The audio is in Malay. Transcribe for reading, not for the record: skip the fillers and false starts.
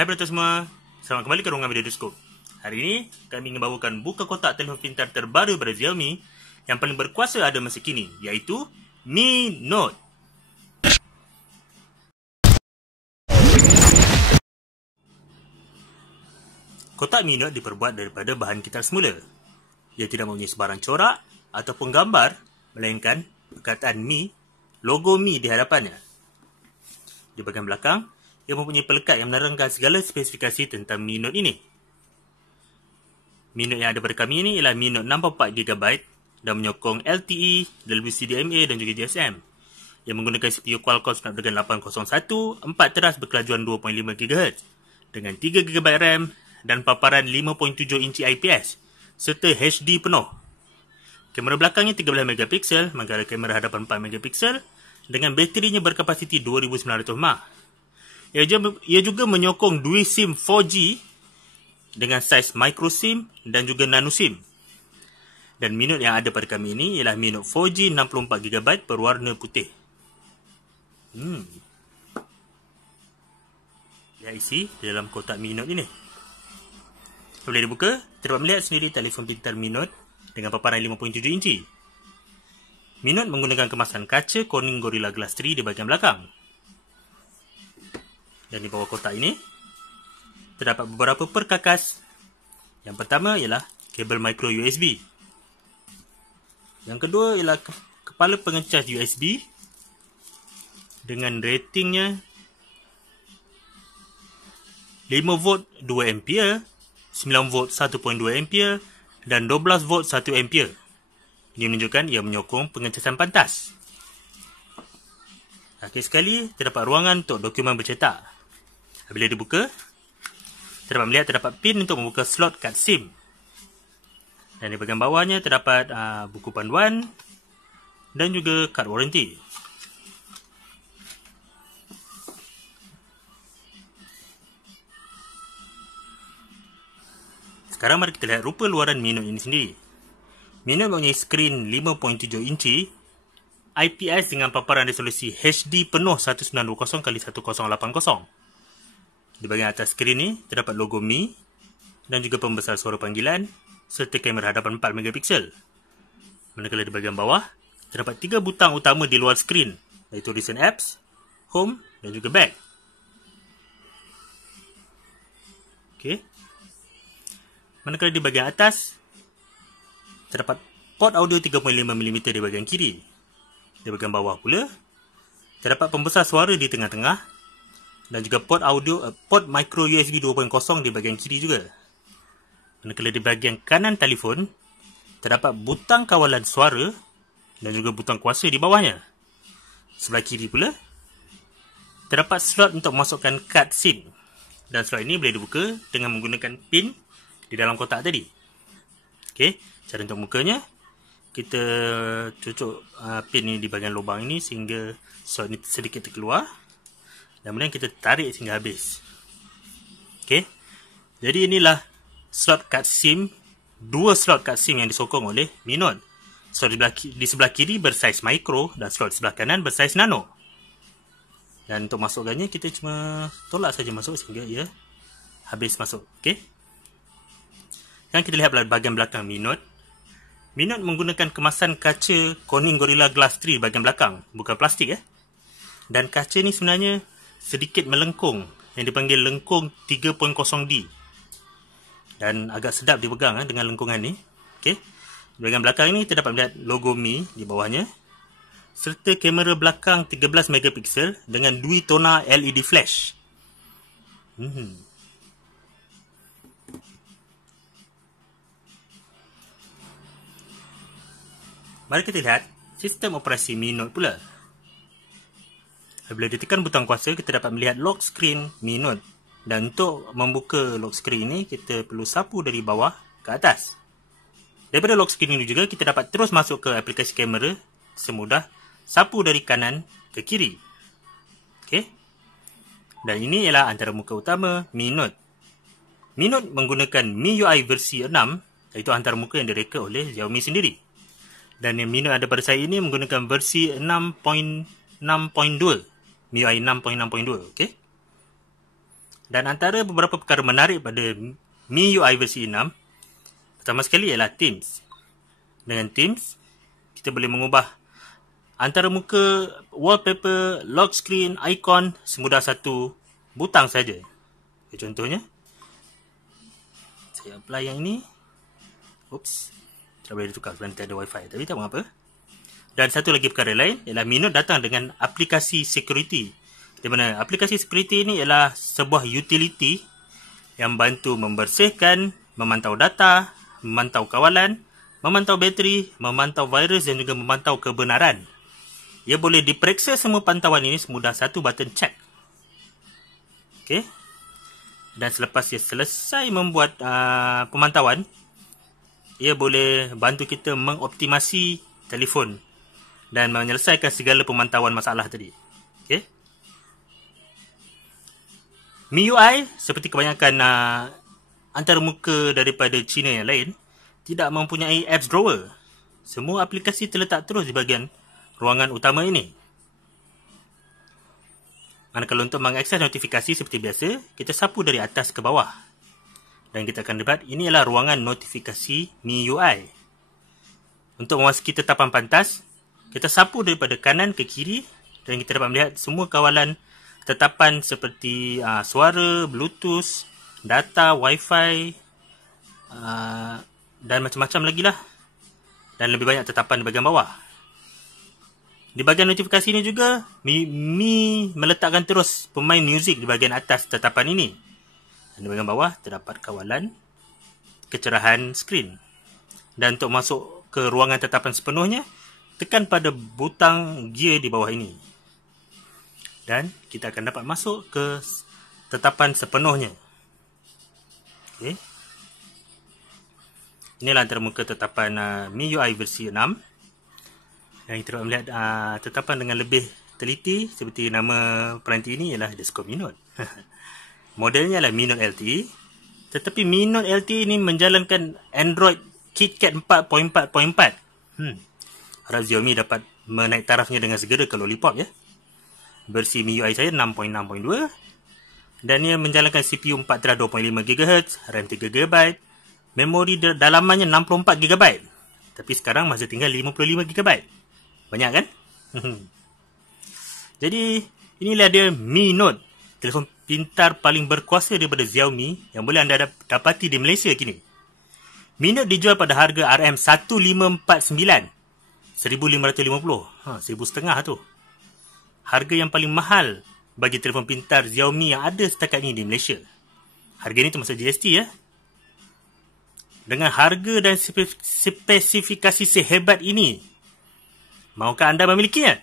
Hai penonton semua, selamat kembali ke ruangan Videoskop. Hari ini, kami ingin bawakan buka kotak telefon pintar terbaru daripada Xiaomi yang paling berkuasa ada masa kini, iaitu Mi Note. Kotak Mi Note diperbuat daripada bahan kital semula. Ia tidak mempunyai sebarang corak ataupun gambar, melainkan perkataan Mi, logo Mi di hadapannya. Di bahagian belakang, ia mempunyai pelekat yang menerangkan segala spesifikasi tentang Mi Note ini. Mi Note yang ada pada kami ini ialah Mi Note 64GB dan menyokong LTE, WCDMA dan juga GSM. Ia menggunakan CPU Qualcomm Snapdragon 801, 4 teras berkelajuan 2.5 GHz dengan 3GB RAM dan paparan 5.7 inci IPS serta HD penuh. Kamera belakangnya 13MP, manakala kamera hadapan 4MP dengan baterinya berkapasiti 2900 mAh. Ia juga menyokong dual SIM 4G dengan saiz micro SIM dan juga nano SIM. Dan Mi Note yang ada pada kami ini ialah Mi Note 4G 64GB berwarna putih. Lihat isi dalam kotak Mi Note ini. Boleh dibuka, terdapat melihat sendiri telefon pintar Mi Note dengan paparan 5.7 inci. Mi Note menggunakan kemasan kaca Corning Gorilla Glass 3 di bahagian belakang. Dan di bawah kotak ini, terdapat beberapa perkakas. Yang pertama ialah kabel micro USB. Yang kedua ialah kepala pengecas USB dengan ratingnya 5V 2A, 9V 1.2A dan 12V 1A. Ini menunjukkan ia menyokong pengecasan pantas. Akhir sekali, terdapat ruangan untuk dokumen bercetak. Bila dibuka, terdapat pin untuk membuka slot kad SIM. Dan di bahagian bawahnya terdapat buku panduan dan juga kad waranti. Sekarang mari kita lihat rupa luaran Mi Note ini sendiri. Mi Note mempunyai skrin 5.7 inci, IPS dengan paparan resolusi HD penuh 1920x1080. Di bahagian atas skrin ini, terdapat logo Mi dan juga pembesar suara panggilan serta kamera hadapan 4MP. Manakala di bahagian bawah, terdapat 3 butang utama di luar skrin, iaitu Recent Apps, Home dan juga Back. Okey. Manakala di bahagian atas, terdapat port audio 3.5mm di bahagian kiri. Di bahagian bawah pula, terdapat pembesar suara di tengah-tengah dan juga port micro USB 2.0 di bahagian kiri juga. Manakala di bahagian kanan telefon, terdapat butang kawalan suara dan juga butang kuasa di bawahnya. Sebelah kiri pula, terdapat slot untuk memasukkan kad SIM. Dan slot ini boleh dibuka dengan menggunakan pin di dalam kotak tadi. Okey, cara untuk bukanya, kita cucuk pin ini di bahagian lubang ini sehingga slot ini sedikit terkeluar. Dan kemudian kita tarik sehingga habis. Okey. Jadi inilah slot kad SIM, 2 slot kad SIM yang disokong oleh Mi Note. Slot di sebelah kiri bersaiz micro dan slot sebelah kanan bersaiz nano. Dan untuk masukkannya kita cuma tolak saja masuk sehingga ia habis masuk. Okey. Sekarang kita lihat bahagian belakang Mi Note. Mi Note menggunakan kemasan kaca Corning Gorilla Glass 3 bahagian belakang, bukan plastik Dan kaca ni sebenarnya sedikit melengkung, yang dipanggil lengkung 3.0D. Dan agak sedap dipegang dengan lengkungan ni. Okey. Di bahagian belakang ni terdapat melihat logo Mi di bawahnya, serta kamera belakang 13MP dengan duitona LED flash. Mari kita lihat sistem operasi Mi Note pula. Bila ditekan butang kuasa, kita dapat melihat lock screen Mi Note. Dan untuk membuka lock screen ini, kita perlu sapu dari bawah ke atas. Daripada lock screen ini juga, kita dapat terus masuk ke aplikasi kamera semudah sapu dari kanan ke kiri. Okey. Dan ini ialah antara muka utama Mi Note. Mi Note menggunakan MIUI versi 6, iaitu antara muka yang direka oleh Xiaomi sendiri. Dan yang Mi Note ada pada saya ini menggunakan versi 6.6.2. MIUI 6.6.2, okey. Dan antara beberapa perkara menarik pada MIUI versi 6, pertama sekali ialah Themes. Dengan Themes, kita boleh mengubah antara muka, wallpaper, lock screen, icon semudah satu butang saja. Contohnya, saya apply yang ini. Oops, tak boleh ditukar kerana tak ada wifi, tapi tak mengapa. Dan satu lagi perkara lain ialah Mi Note datang dengan aplikasi security, di mana aplikasi security ini ialah sebuah utility yang bantu membersihkan, memantau data, memantau kawalan, memantau bateri, memantau virus dan juga memantau kebenaran. Ia boleh diperiksa semua pantauan ini semudah satu button check. Okey. Dan selepas ia selesai membuat pemantauan, ia boleh bantu kita mengoptimasi telefon dan menyelesaikan segala pemantauan masalah tadi. Okey. MIUI seperti kebanyakan antarmuka daripada China yang lain tidak mempunyai apps drawer. Semua aplikasi terletak terus di bahagian ruangan utama ini. Manakala untuk mengakses notifikasi seperti biasa, kita sapu dari atas ke bawah. Dan kita akan dapat ini adalah ruangan notifikasi MIUI. Untuk memasuki tetapan pantas, kita sapu daripada kanan ke kiri dan kita dapat melihat semua kawalan tetapan seperti suara, Bluetooth, data, Wi-Fi dan macam-macam lagi lah. Dan lebih banyak tetapan di bahagian bawah. Di bahagian notifikasi ini juga, Mi meletakkan terus pemain muzik di bahagian atas tetapan ini. Dan di bahagian bawah terdapat kawalan kecerahan skrin. Dan untuk masuk ke ruangan tetapan sepenuhnya, tekan pada butang gear di bawah ini. Dan kita akan dapat masuk ke tetapan sepenuhnya. Okay. Inilah antara muka tetapan MIUI versi 6. Dan kita dapat melihat tetapan dengan lebih teliti seperti nama peranti ini ialah Desktop Mi Note. Modelnya adalah Mi Note LTE. Tetapi Mi Note LTE ini menjalankan Android KitKat 4.4.4. Harap Xiaomi dapat menaik tarafnya dengan segera ke Lollipop ya. Versi MIUI saya 6.6.2 dan ia menjalankan CPU 4.2.5 GHz, RAM 3GB, memori dalamannya 64GB. Tapi sekarang masih tinggal 55GB. Banyak kan? Jadi inilah dia Mi Note, telefon pintar paling berkuasa daripada Xiaomi yang boleh anda dapati di Malaysia kini. Mi Note dijual pada harga RM1549, 1,550. 1,500 tu. Harga yang paling mahal bagi telefon pintar Xiaomi yang ada setakat ini di Malaysia. Harga ini termasuk GST ya. Dengan harga dan spesifikasi sehebat ini, maukah anda memilikinya?